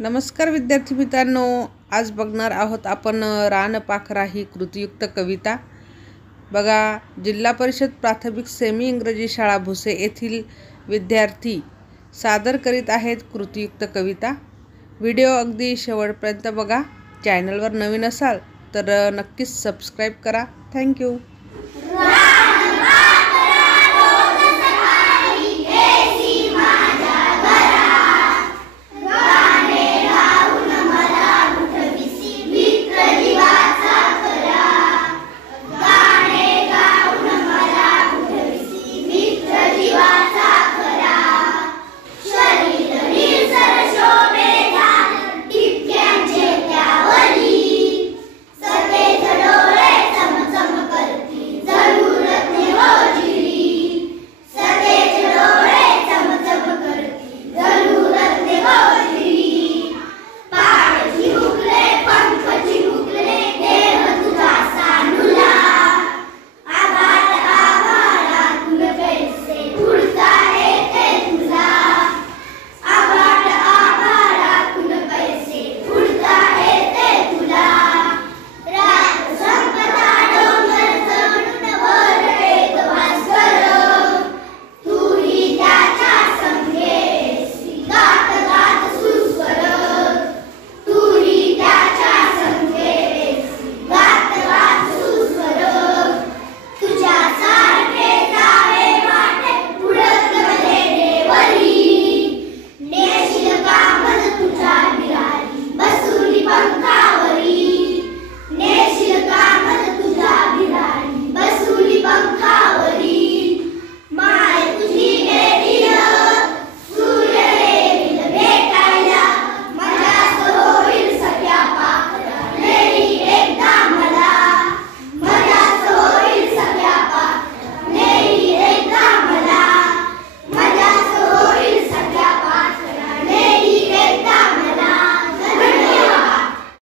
नमस्कार विद्यार्थी मित्रांनो, आज बघणार आहोत आपण रानपाखरा ही कृतियुक्त कविता। बघा, जिल्हा परिषद प्राथमिक सेमी इंग्रजी शाळा भुसे येथील विद्यार्थी सादर करीत आहेत कृतियुक्त कविता। व्हिडिओ अगदी शेवटपर्यंत बघा। चॅनलवर नवीन असाल तर नक्कीच सबस्क्राइब करा। थँक्यू।